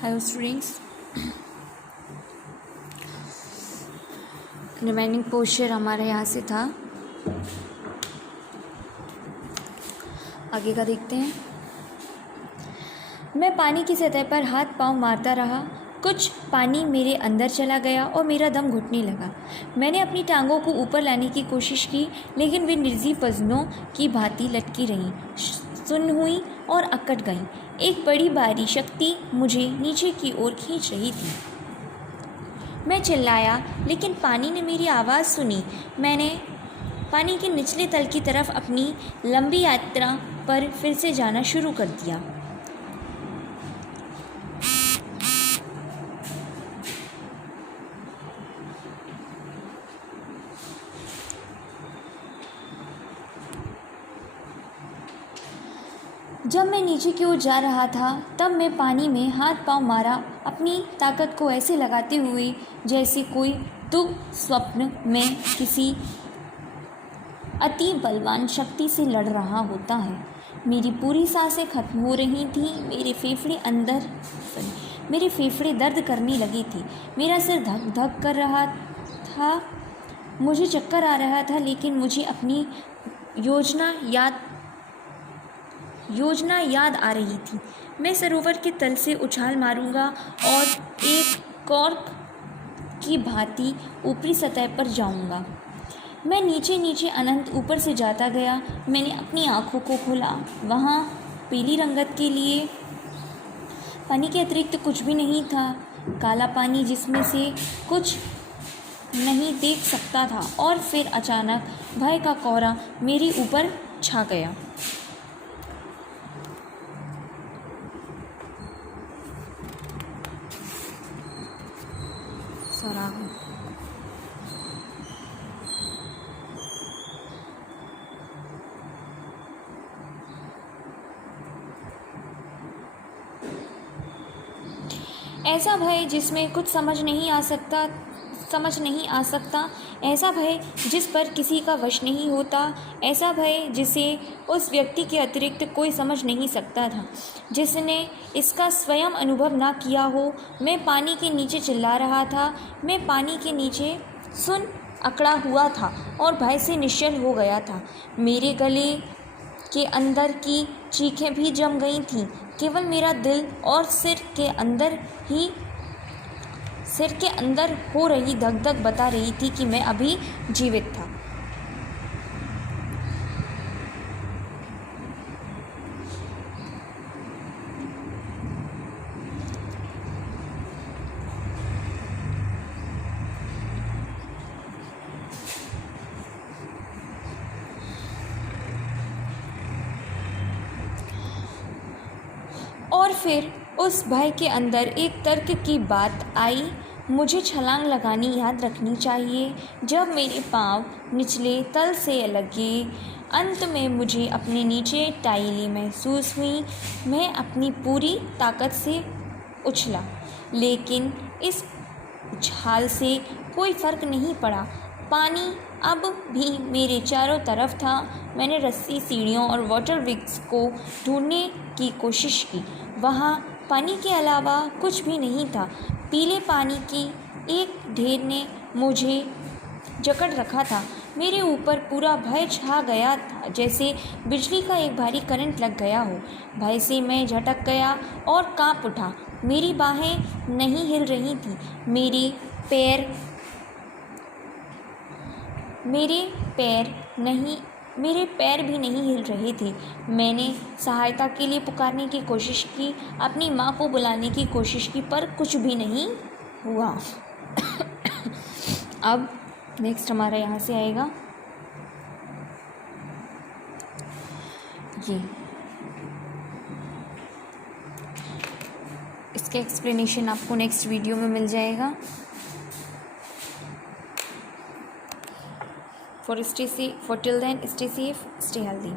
Hello students, remaining posture हमारे यहाँ से था, आगे का देखते हैं। मैं पानी की सतह पर हाथ पांव मारता रहा। कुछ पानी मेरे अंदर चला गया और मेरा दम घुटने लगा। मैंने अपनी टांगों को ऊपर लाने की कोशिश की, लेकिन वे निर्जीव वजनों की भांति लटकी रहीं, सुन्न हुई और अकड़ गईं। एक बड़ी भारी शक्ति मुझे नीचे की ओर खींच रही थी। मैं चिल्लाया, लेकिन पानी ने मेरी आवाज़ सुनी। मैंने पानी के निचले तल की तरफ अपनी लंबी यात्रा पर फिर से जाना शुरू कर दिया। जब मैं नीचे की ओर जा रहा था, तब मैं पानी में हाथ पांव मारा, अपनी ताकत को ऐसे लगाते हुए जैसे कोई दुःस्वप्न में किसी अति बलवान शक्ति से लड़ रहा होता है। मेरी पूरी सांसें खत्म हो रही थीं। मेरे फेफड़े दर्द करने लगे थे। मेरा सिर धक धक कर रहा था। मुझे चक्कर आ रहा था, लेकिन मुझे अपनी योजना याद आ रही थी। मैं सरोवर के तल से उछाल मारूंगा और एक कॉर्क की भांति ऊपरी सतह पर जाऊंगा। मैं नीचे नीचे अनंत ऊपर से जाता गया। मैंने अपनी आँखों को खोला। वहाँ पीली रंगत के लिए पानी के अतिरिक्त कुछ भी नहीं था। काला पानी जिसमें से कुछ नहीं देख सकता था। और फिर अचानक भय का कोहरा मेरे ऊपर छा गया। ऐसा भय जिसमें कुछ समझ नहीं आ सकता, ऐसा भय जिस पर किसी का वश नहीं होता, ऐसा भय जिसे उस व्यक्ति के अतिरिक्त कोई समझ नहीं सकता था, जिसने इसका स्वयं अनुभव ना किया हो। मैं पानी के नीचे चिल्ला रहा था। मैं पानी के नीचे सुन्न अकड़ा हुआ था और भय से निश्चल हो गया था। मेरे गले के अंदर की चीखें भी जम गई थीं। केवल मेरा दिल और सिर के अंदर हो रही धक धक बता रही थी कि मैं अभी जीवित था। और फिर उस भय के अंदर एक तर्क की बात आई। मुझे छलांग लगानी याद रखनी चाहिए। जब मेरे पांव निचले तल से लगे, अंत में मुझे अपने नीचे टाइली महसूस हुई। मैं अपनी पूरी ताकत से उछला, लेकिन इस उछाल से कोई फर्क नहीं पड़ा। पानी अब भी मेरे चारों तरफ था। मैंने रस्सी, सीढ़ियों और वाटर विक्स को ढूंढने की कोशिश की। वहाँ पानी के अलावा कुछ भी नहीं था। पीले पानी की एक ढेर ने मुझे जकड़ रखा था। मेरे ऊपर पूरा भय छा गया था, जैसे बिजली का एक भारी करंट लग गया हो। भय से मैं झटक गया और कांप उठा। मेरी बाहें नहीं हिल रही थीं। मेरे पैर भी नहीं हिल रहे थे। मैंने सहायता के लिए पुकारने की कोशिश की, अपनी माँ को बुलाने की कोशिश की, पर कुछ भी नहीं हुआ। अब नेक्स्ट हमारा यहाँ से आएगा ये, इसका एक्सप्लेनेशन आपको नेक्स्ट वीडियो में मिल जाएगा। For till then, stay safe, stay healthy.